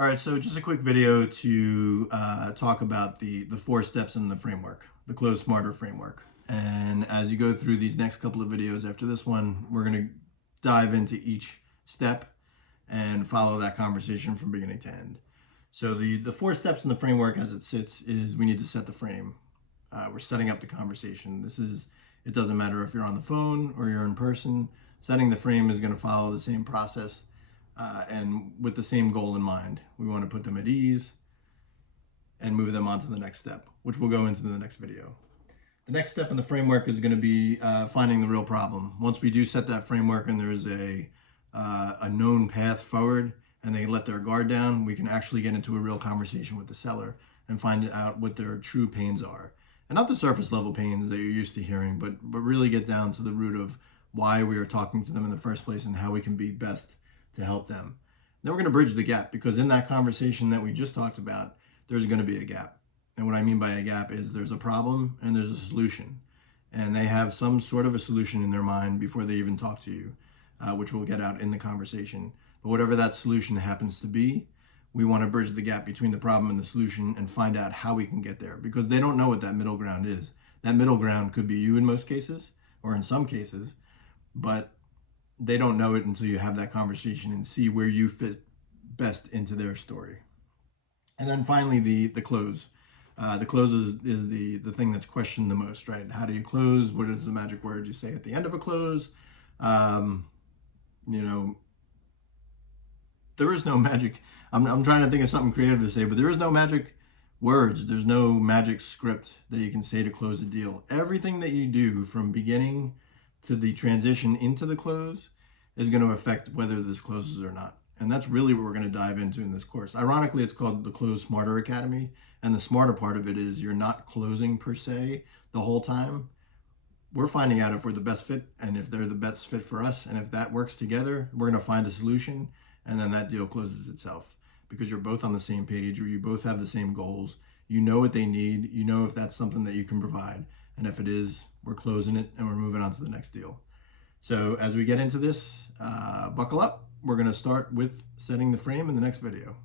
All right, so just a quick video to talk about the 4 steps in the framework, the Close Smarter framework. And as you go through these next couple of videos after this one, we're going to dive into each step and follow that conversation from beginning to end. So the 4 steps in the framework as it sits is we need to set the frame. We're setting up the conversation. It doesn't matter if you're on the phone or you're in person. Setting the frame is going to follow the same process. And with the same goal in mind. We want to put them at ease and move them on to the next step, which we'll go into in the next video. The next step in the framework is going to be finding the real problem. Once we do set that framework and there's a known path forward and they let their guard down, we can actually get into a real conversation with the seller and find out what their true pains are. And not the surface level pains that you're used to hearing, but really get down to the root of why we are talking to them in the first place and how we can be best to help them. Then we're going to bridge the gap, because in that conversation that we just talked about, there's going to be a gap. And what I mean by a gap is there's a problem and there's a solution. And they have some sort of a solution in their mind before they even talk to you, which we'll get out in the conversation. But whatever that solution happens to be, we want to bridge the gap between the problem and the solution and find out how we can get there, because they don't know what that middle ground is. That middle ground could be you in most cases, or in some cases, but they don't know it until you have that conversation and see where you fit best into their story. And then finally, the close. The close is the thing that's questioned the most, right? How do you close? What is the magic word you say at the end of a close? There is no magic. I'm trying to think of something creative to say, but there is no magic words. There's no magic script that you can say to close a deal. Everything that you do from beginning to the transition into the close is going to affect whether this closes or not. And that's really what we're going to dive into in this course. Ironically, it's called the Close Smarter Academy. And the smarter part of it is you're not closing per se the whole time. We're finding out if we're the best fit and if they're the best fit for us. And if that works together, we're going to find a solution. And then that deal closes itself, because you're both on the same page, or you both have the same goals. You know what they need. You know if that's something that you can provide. And if it is, we're closing it and we're moving on to the next deal. So as we get into this, buckle up. We're going to start with setting the frame in the next video.